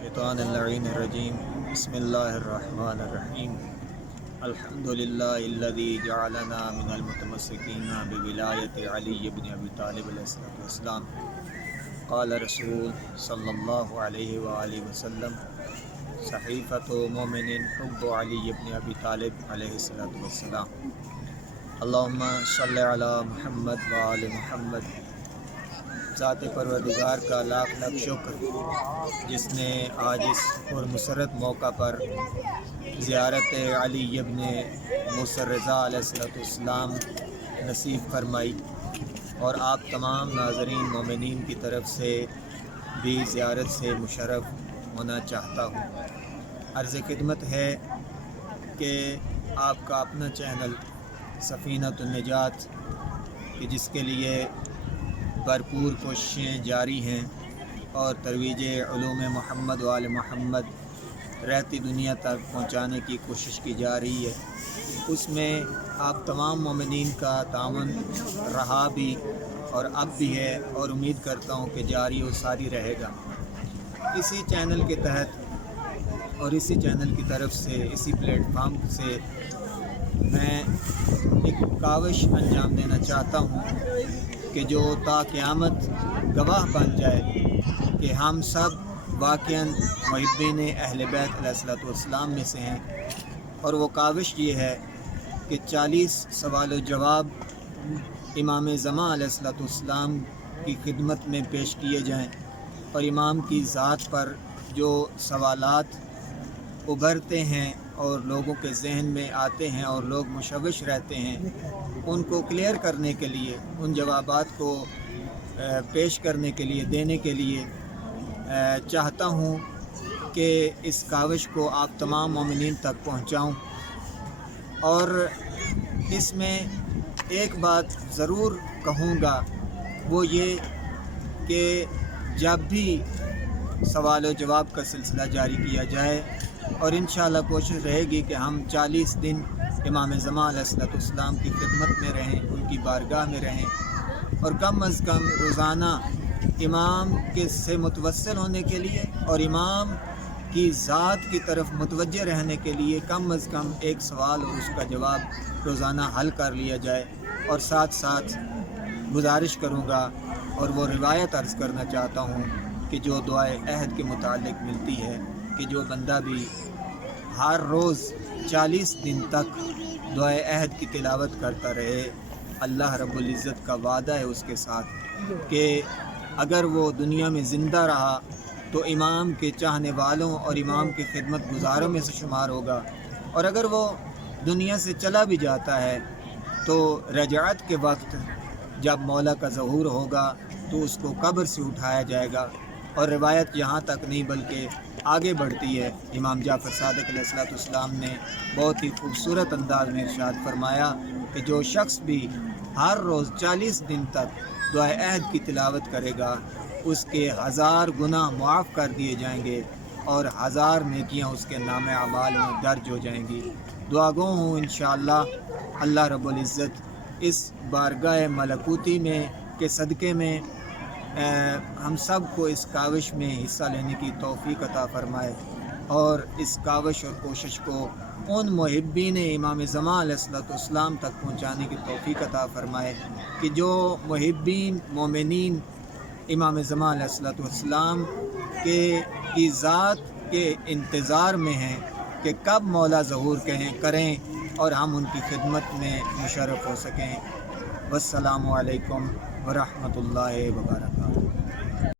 الشیطان اللعین الرجیم بسم اللہ الرحمن الرحیم الحمدللہ الذی جعلنا من المتمسکین بولایت علی بن ابی طالب علیہ السلام قال رسول صلی اللہ علیہ وآلہ وسلم صحیفۃ مومن حب علی بن ابی طالب علیہ السلام اللہم صلی علی محمد وآل محمد۔ ذات پروردگار کا لاکھ لاکھ شکر جس نے آج اس پرمسرت موقع پر زیارت علی ابن موسی رضا علیہ السلام نصیب فرمائی، اور آپ تمام ناظرین مومنین کی طرف سے بھی زیارت سے مشرف ہونا چاہتا ہوں۔ عرض خدمت ہے کہ آپ کا اپنا چینل سفینۃ النجات کہ جس کے لیے بھرپور کوششیں جاری ہیں اور ترویج علوم محمد وآل محمد رہتی دنیا تک پہنچانے کی کوشش کی جا رہی ہے، اس میں آپ تمام مومنین کا تعاون رہا بھی اور اب بھی ہے، اور امید کرتا ہوں کہ جاری و ساری رہے گا۔ اسی چینل کے تحت اور اسی چینل کی طرف سے اسی پلیٹ فارم سے میں ایک کاوش انجام دینا چاہتا ہوں کہ جو تا قیامت گواہ بن جائے کہ ہم سب واقعاً محبین اہل بیت علیہ السلام میں سے ہیں، اور وہ کاوش یہ ہے کہ 40 سوال و جواب امام زمان علیہ السلام کی خدمت میں پیش کیے جائیں، اور امام کی ذات پر جو سوالات ابھرتے ہیں اور لوگوں کے ذہن میں آتے ہیں اور لوگ مشوش رہتے ہیں، ان کو کلیئر کرنے کے لیے، ان جوابات کو پیش کرنے کے لیے، دینے کے لیے چاہتا ہوں کہ اس کاوش کو آپ تمام مومنین تک پہنچاؤں۔ اور اس میں ایک بات ضرور کہوں گا، وہ یہ کہ جب بھی سوال و جواب کا سلسلہ جاری کیا جائے، اور انشاءاللہ کوشش رہے گی کہ ہم 40 دن امام زمان علیہ السلام کی خدمت میں رہیں، ان کی بارگاہ میں رہیں، اور کم از کم روزانہ امام کے سے متوسل ہونے کے لیے اور امام کی ذات کی طرف متوجہ رہنے کے لیے کم از کم ایک سوال اور اس کا جواب روزانہ حل کر لیا جائے۔ اور ساتھ ساتھ گزارش کروں گا اور وہ روایت عرض کرنا چاہتا ہوں کہ جو دعائے عہد کے متعلق ملتی ہے کہ جو بندہ بھی ہر روز 40 دن تک دعائے عہد کی تلاوت کرتا رہے، اللہ رب العزت کا وعدہ ہے اس کے ساتھ کہ اگر وہ دنیا میں زندہ رہا تو امام کے چاہنے والوں اور امام کے خدمت گزاروں میں سے شمار ہوگا، اور اگر وہ دنیا سے چلا بھی جاتا ہے تو رجعت کے وقت جب مولا کا ظہور ہوگا تو اس کو قبر سے اٹھایا جائے گا۔ اور روایت یہاں تک نہیں بلکہ آگے بڑھتی ہے۔ امام جعفر صادق علیہ السلام نے بہت ہی خوبصورت انداز میں ارشاد فرمایا کہ جو شخص بھی ہر روز 40 دن تک دعائے عہد کی تلاوت کرے گا، اس کے 1000 گناہ معاف کر دیے جائیں گے اور 1000 نیکیاں اس کے نام اعمال میں درج ہو جائیں گی۔ دعا گو ہوں انشاءاللہ اللہ رب العزت اس بارگاہ ملکوتی میں کے صدقے میں ہم سب کو اس کاوش میں حصہ لینے کی توفیق عطا فرمائے، اور اس کاوش اور کوشش کو ان محبین امام زمان علیہ السلام تک پہنچانے کی توفیق عطا فرمائے کہ جو محبین مومنین امام زمان علیہ السلام کی ذات کے انتظار میں ہیں کہ کب مولا ظہور کریں اور ہم ان کی خدمت میں مشرف ہو سکیں۔ والسلام علیکم ورحمۃ اللہ وبرکاتہ۔